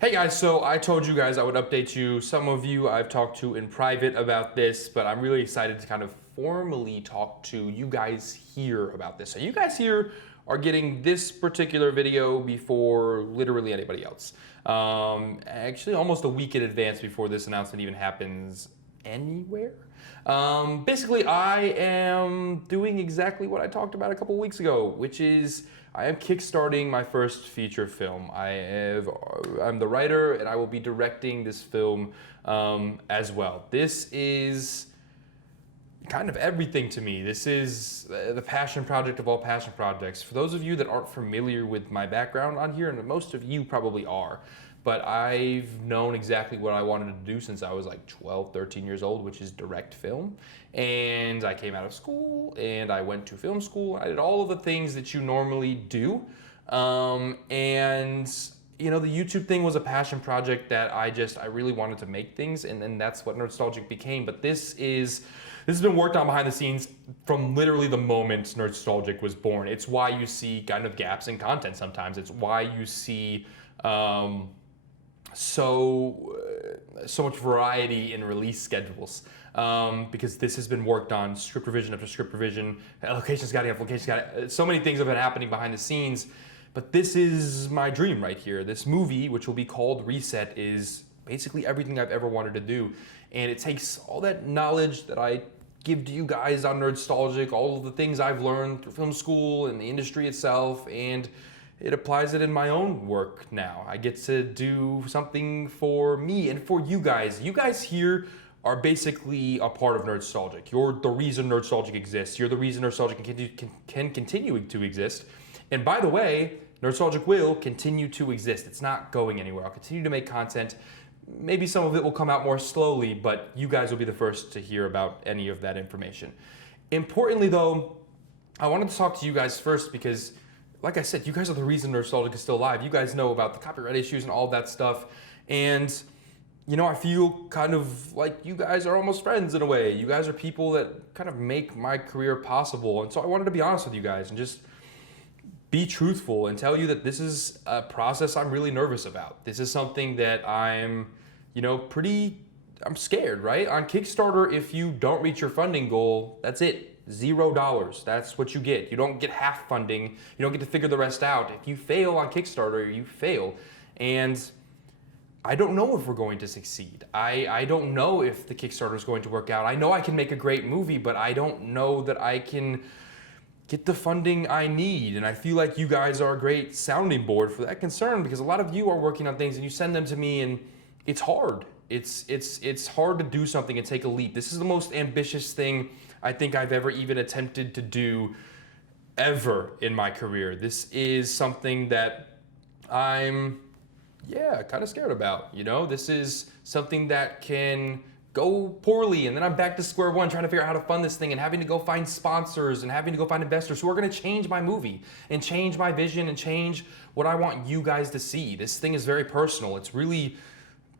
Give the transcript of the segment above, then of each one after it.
Hey guys, so I told you guys I would update you. Some of you I've talked to in private about this, but I'm really excited to kind of formally talk to you guys here about this. So you guys here are getting this particular video before literally anybody else. Actually, almost a week in advance before this announcement even happens anywhere. Basically, I am doing exactly what I talked about a couple weeks ago, which is I am kickstarting my first feature film. I'm the writer, and I will be directing this film as well. This is kind of everything to me. This is the passion project of all passion projects. For those of you that aren't familiar with my background on here, and most of you probably are, but I've known exactly what I wanted to do since I was like 12, 13 years old, which is direct film. And I came out of school and I went to film school. I did all of the things that you normally do. And you know, the YouTube thing was a passion project that I really wanted to make things, and then that's what Nerdstalgic became. But this has been worked on behind the scenes from literally the moment Nerdstalgic was born. It's why you see kind of gaps in content sometimes. It's why you see so much variety in release schedules, because this has been worked on, script revision after script revision, locations got it, locations got it. So many things have been happening behind the scenes, but this is my dream right here. This movie, which will be called Reset, is basically everything I've ever wanted to do, and it takes all that knowledge that I give to you guys on Nerdstalgic, all of the things I've learned through film school and the industry itself, and it applies it in my own work now. I get to do something for me and for you guys. You guys here are basically a part of Nerdstalgic. You're the reason Nerdstalgic exists. You're the reason Nerdstalgic can continue to exist. And by the way, Nerdstalgic will continue to exist. It's not going anywhere. I'll continue to make content. Maybe some of it will come out more slowly, but you guys will be the first to hear about any of that information. Importantly though, I wanted to talk to you guys first because, like I said, you guys are the reason Nerdstalgic is still alive. You guys know about the copyright issues and all that stuff. And, you know, I feel kind of like you guys are almost friends in a way. You guys are people that kind of make my career possible. And so I wanted to be honest with you guys and just be truthful and tell you that this is a process I'm really nervous about. This is something that I'm scared, right? On Kickstarter, if you don't reach your funding goal, that's it. $0. That's what you get. You don't get half funding. You don't get to figure the rest out. If you fail on Kickstarter, you fail. And I don't know if we're going to succeed. I don't know if the Kickstarter is going to work out. I know I can make a great movie, but I don't know that I can get the funding I need. And I feel like you guys are a great sounding board for that concern, because a lot of you are working on things and you send them to me and it's hard. It's hard to do something and take a leap. This is the most ambitious thing I think I've ever even attempted to do ever in my career. This is something that I'm, kind of scared about. You know, this is something that can go poorly and then I'm back to square one trying to figure out how to fund this thing and having to go find sponsors and having to go find investors who are going to change my movie and change my vision and change what I want you guys to see. This thing is very personal. It's really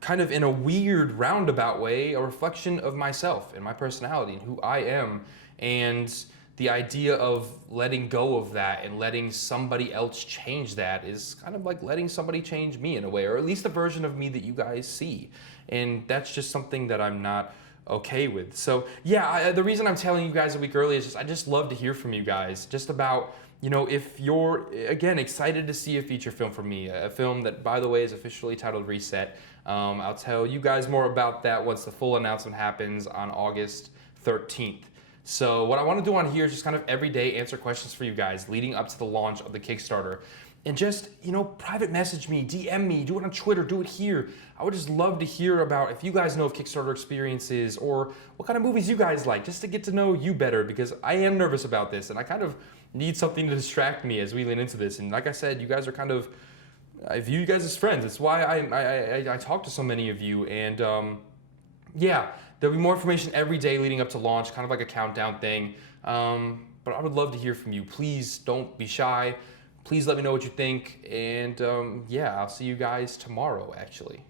kind of in a weird roundabout way, a reflection of myself and my personality and who I am. And the idea of letting go of that and letting somebody else change that is kind of like letting somebody change me in a way, or at least the version of me that you guys see. And that's just something that I'm not okay with. So yeah, the reason I'm telling you guys a week early is I just love to hear from you guys just about, you know, if you're, again, excited to see a feature film from me, a film that, by the way, is officially titled Reset. I'll tell you guys more about that once the full announcement happens on August 13th. So what I want to do on here is just kind of every day answer questions for you guys leading up to the launch of the Kickstarter. And just, you know, private message me, DM me, do it on Twitter, do it here. I would just love to hear about if you guys know of Kickstarter experiences or what kind of movies you guys like, just to get to know you better, because I am nervous about this and I kind of need something to distract me as we lean into this. And like I said, you guys are kind of, I view you guys as friends. It's why I talk to so many of you. And there'll be more information every day leading up to launch, kind of like a countdown thing. But I would love to hear from you. Please don't be shy. Please let me know what you think. And I'll see you guys tomorrow, actually.